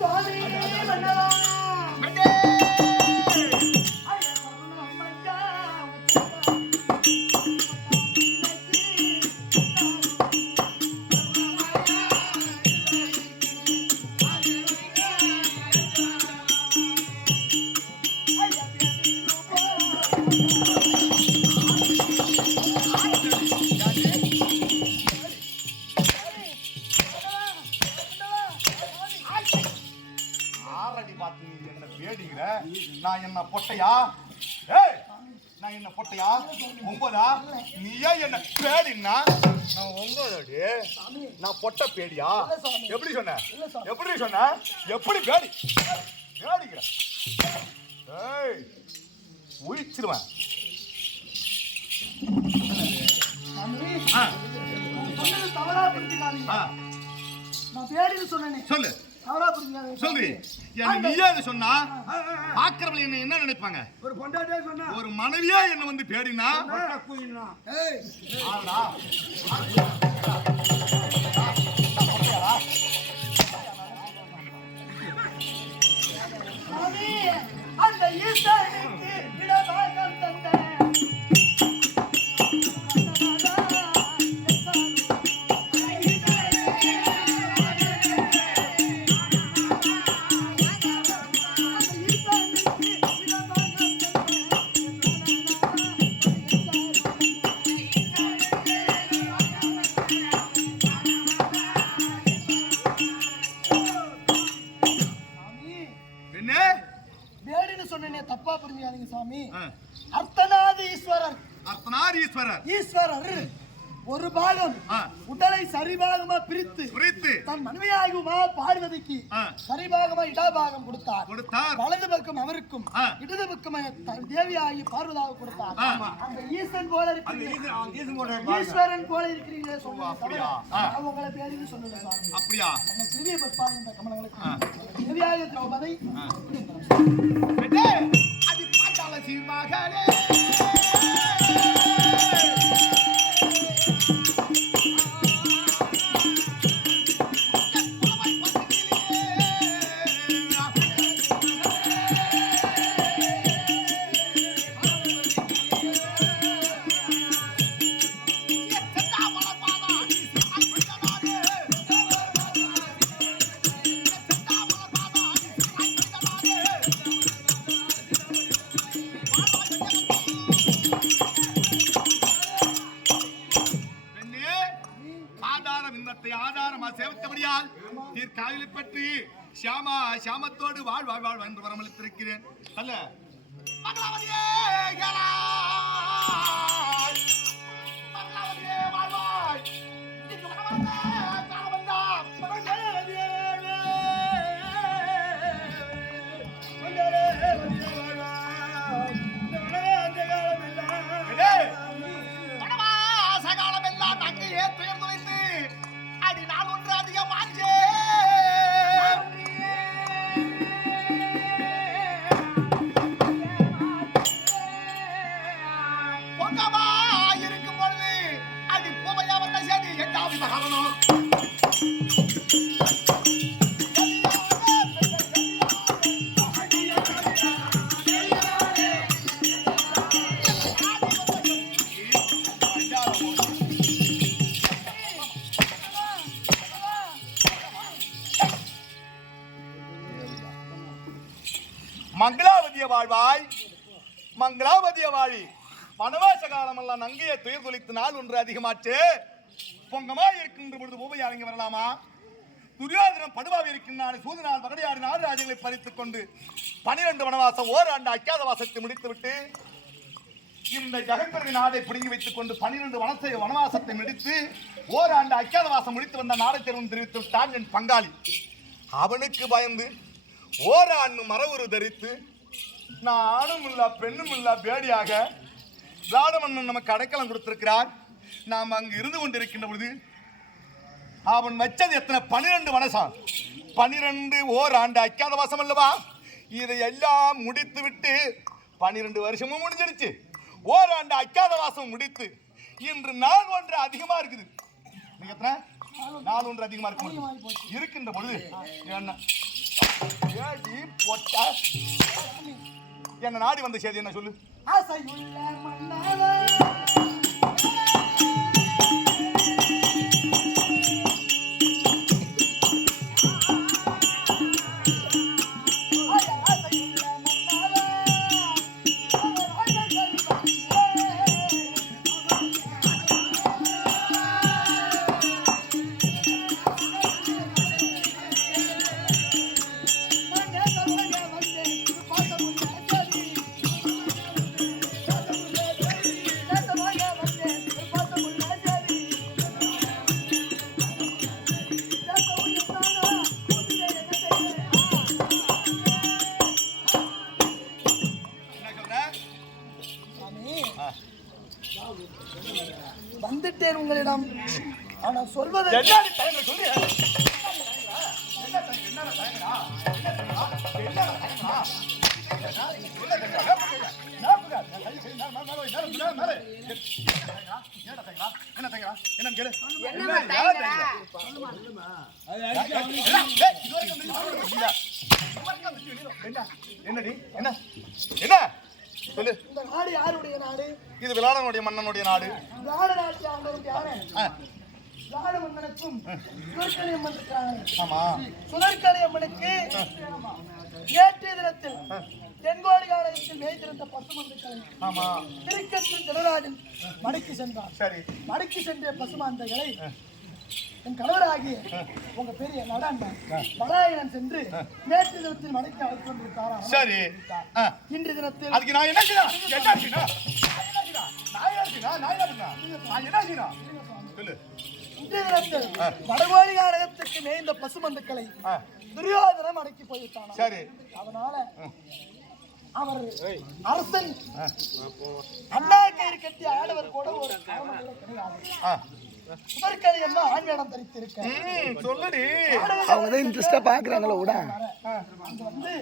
சுவாமி மன்னவா அடே! என்ன பொட்டையா? ஏய் நான் என்ன பொட்டையா? ஒன்பதா நீ ஏன் என்ன பேடின்னா? நான் ஒன்பது அடி நான் பொட்டை பேடியா. எப்படி சொன்ன. எப்படி சொன்ன? எப்படி பேடி? பேடிக்கிற. ஏய் ஆ, நான் பேடின்னு சொன்னேனே. சொல்லு. சொல்லு நீயே அதை சொன்னா பாக்குறவங்க என்ன என்ன நினைப்பாங்க? ஒரு பொண்டாட்டியே சொன்னா. ஒரு மனைவியா என்ன வந்து பேடினா சரிபாகமா பிரித்து குறித்து தன் மனைவியாகுமா பார்வதிக்கு ஆ. சரிபாகமா இடபாகம் கொடுத்தார். கொடுத்தார். வலது பக்கம் அவருக்கும். இடது பக்கம் தன் தேவியாகி பார்வதாக கொடுத்தார். அந்த ஈசன் போல அந்த இருக்கிறீங்க. ஈஸ்வரன் போல சொல்லுங்க. நான் உங்களை பேருன்னு சொல்லல சாமி. அப்படியா? நம்ம திவ்ய பட்பாக இந்த கமலங்களுக்கு தேவியாக திரௌபதி ஷியாமா வாழ் வாழ் வாழ் என்று வரமளித்திருக்கிறேன். அல்ல. மங்களாவதியே மங்களாவதிய வாழ்வாய். மங்களாவதிய வாழி. வனவாச காலமெல்லாம் நங்கைய துயர் துளித்து நாள் ஒன்று அதிகமாச்சு. பொங்கமா இருக்கின்ற பொழுது பூவை இங்க வரலாமா? துரியோதனம் படுவாவி இருக்கின்றான். சூதனால் பகடையாடி நாடு ராஜ்யங்களை பறித்துக் கொண்டு பனிரெண்டு வனவாசம் ஓராண்டு அக்காத வாசத்தை முடித்துவிட்டு இந்த ஜெகன்பிறகு நாடை பிடுங்கி வைத்துக் கொண்டு பனிரெண்டு வனத்தை வனவாசத்தை முடித்து ஓராண்டு அக்காத வாசம் முடித்து வந்த நாடை தெரிவும் தெரிவித்து விட்டான் என் பங்காளி. அவனுக்கு பயந்து ஓராண்டு மரவுரு தரித்து நான் ஆணும் இல்ல பெண்ணும் இல்ல பேடியாக ராடமன்னன் நமக்கு அடைக்கலம் கொடுத்திருக்கிறார். நாம் அங்கு இருந்து கொண்டிருக்கின்ற பொழுது அவன் வச்சது எத்தனை? பனிரெண்டு வனசான் பனிரெண்டு ஓர் ஆண்டு அக்காத வாசம் அல்லவா? இதை எல்லாம் முடித்து விட்டு பனிரெண்டு வருஷமும் முடிஞ்சிருச்சு. ஓராண்டு அக்காத வாசம் முடித்து இன்று நாள் ஒன்று அதிகமா இருக்குது. எத்தனை? நாள் ஒன்று அதிகமா இருக்கும் இருக்கின்ற பொழுது என்ன? ஏடி பொட்டா என்ன நாடி வந்த செய்தி என்ன சொல்லு? ஆசையுள்ள மன்னவா கேட்டேன் உங்களிடம். ஆனால் சொல்வது என்னடி என்ன என்ன சொல்லு. இந்த நாடு யாருடைய நாடு? இது விளாடனுடைய மன்னனுடைய நாடு. நாட்டு ஆண்டவருக்கு யாரு? நாடு மன்னனுக்கும் சுதற்கலை அம்மன் ஆமா. சுதற்கலை அம்மனுக்கு நேற்றைய தினத்தில் தென்கோடி மேய்த்திருந்த பசுமந்துக்களை ஆமா. திருக்கத்தில் தினராஜன் மடக்கி சென்றார். சரி. மடக்கி சென்ற பசுமாந்தைகளை என் கணவராகிய உங்க பெரிய நடன். பலாயனன் சென்று நேற்று தினத்தில் மடக்கி அழைத்து கொண்டிருக்காரா? சரி. இன்று தினத்தில் அதுக்கு நான் என்ன செய்யணும்? என்ன செய்யணும்? காலகத்துக்கு மேய்ந்த பசுமந்துக்களை துரியோதனம் அடக்கி போய்விட்டானா சரி. அதனால அவர் அரசன் அண்ணா கயிறு கட்டி ஆடவர் கூட ஒரு கிடையாது. சுதற்கலை அம்மா ஆண்வேடம் தரித்திருக்க சொல்லுடி. அவங்க தான் இன்ட்ரெஸ்டா பாக்குறாங்களா அங்க வந்து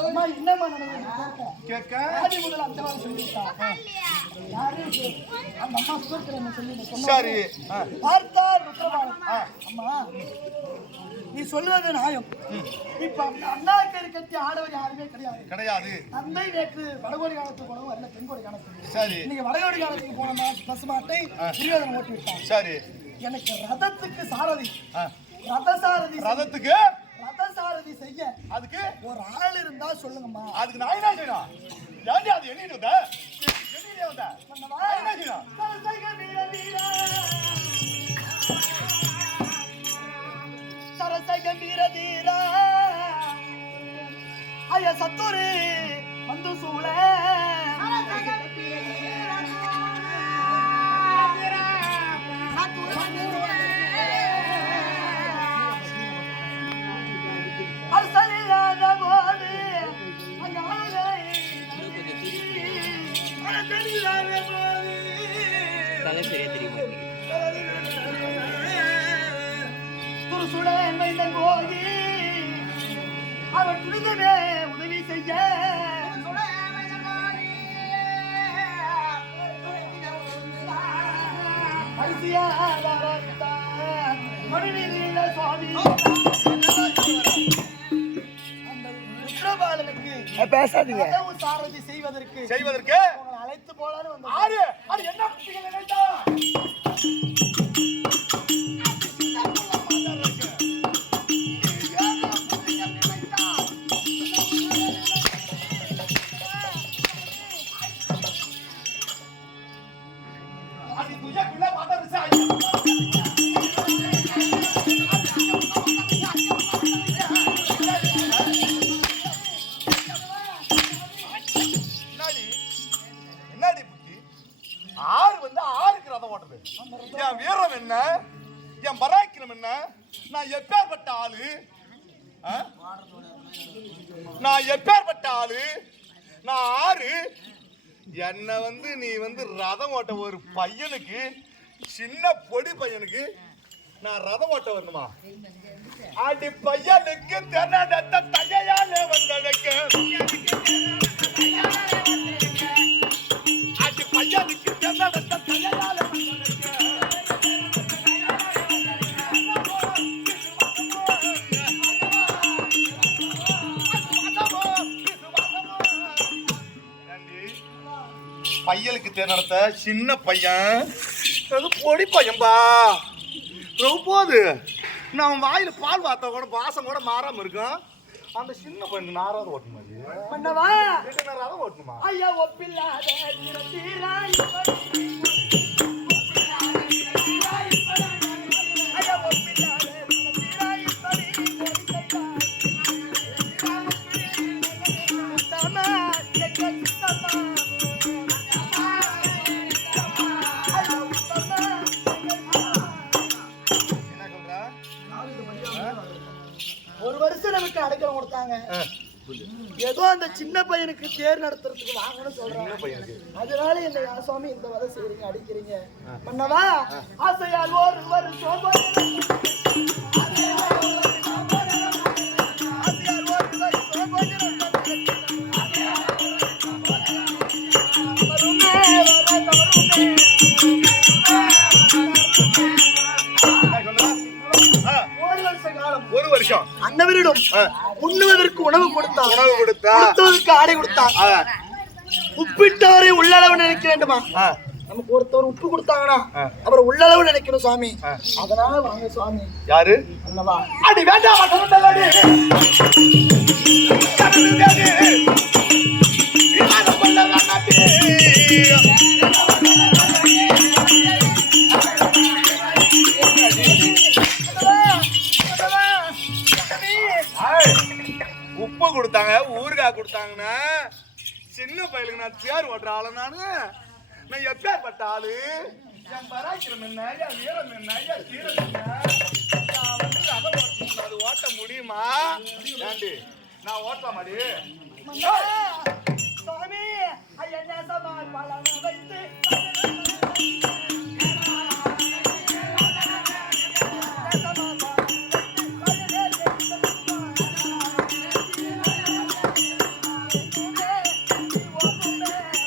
அம்மா என்னம்மா நடந்தது கேட்க. கேட்க. ஆதி முதல் அந்த மாதிரி சொல்லிட்டா யாரு? அந்த அம்மா சுதற்கலை அம்மா சொல்லி சொன்னா சரி. ஆ, பார்த்தார் அம்மா நீ சொல்வது நியாயம். இப்ப அண்ணா கயிறு கட்டி ஆடவர் யாருமே கிடையாது. கிடையாது. தந்தை நேற்று வடகோடி காலத்துக்கு போனவங்க வரல தென்கோடி காலத்துக்கு. சரி. இன்னைக்கு வடகோடி காலத்துக்கு போன பசுமாட்டை துரியோதனை ஓட்டி விட்டான் சரி. எனக்கு ரதத்துக்கு சாரதி. ரத சாரதி ரதத்துக்கு? ரத சாரதி செய்ய. அதுக்கு? ஒரு ஆள் இருந்தா சொல்லுங்கம்மா. அதுக்கு நான் என்ன செய்யணும்? ஏன்டி அது எண்ணிட்டு வந்த? எண்ணிட்டே வந்த? பண்ணவா? நான் என்ன செய்யணும் சரசக வீர துணிதமே உதவி செய்ய. பேசாதீங்க. செய்வதற்கு செய்வதற்கு? அழைத்து போலான்னு ஆறு. அது என்ன? என்னை வந்து நீ வந்து ரதம் ஓட்ட ஒரு பையனுக்கு சின்ன பொடி பையனுக்கு நான் ரதம் ஓட்ட வரணுமா? அடி பையனுக்கு தென்னடத்த தையாலே வந்தனுக்கு பையலுக்கு தேர் நடத்த சின்ன பையன். அது பொடி பையன்பா. ரொம்ப போது நான் வாயில பால் வார்த்தா கூட வாசம் கூட மாறாம இருக்கும் அந்த சின்ன பையனுக்கு நாராவது ஓட்டணுமா நேரம் ஓட்டணுமா? ஐயா ஒப்பில்லாத தேர் நடத்துறதுக்கு வாங்கன்னு சொல்றாங்க. அதனால என்ன யா சுவாமி இந்த வதை செய்றீங்க அடிக்கிறீங்க. பண்ணவா? ஆசையால் ஒரு ஒரு சோபனம் ஆசையால் ஒரு ஒரு வருஷம். அன்னவரிடம் உண்ணுவதற்கு உணவு கொடுத்தான் உணவு கொடுத்தா கொடுத்ததற்கு ஆடை கொடுத்தான் ஆ, உப்பிட்டவரை உள்ளளவு நினைக்க வேண்டுமா? நமக்கு ஒருத்தர் உப்பு கொடுத்தாங்கன்னா. அப்புறம் உள்ளளவு நினைக்கணும் சுவாமி. அதனால வாங்க சுவாமி யாரு? அல்லவா அடி வேண்டாம் மட்டமண்டலடி. கொடுத்தாங்கன்னா சின்ன பயலுக்கு நான் சேர் ஓட்டுற ஆளு நானு. நான் எப்பேற்பட்ட ஆளு? என் பராக்கிரம் என்ன? என் வீரம் என்ன? தீரம் என்ன? நான் வந்து ரதம் ஓட்டணும். அது ஓட்ட முடியுமா? ஏண்டி? நான் ஓட்டலாமாடி சாமி ஐயா நேசமா பழம் வைத்து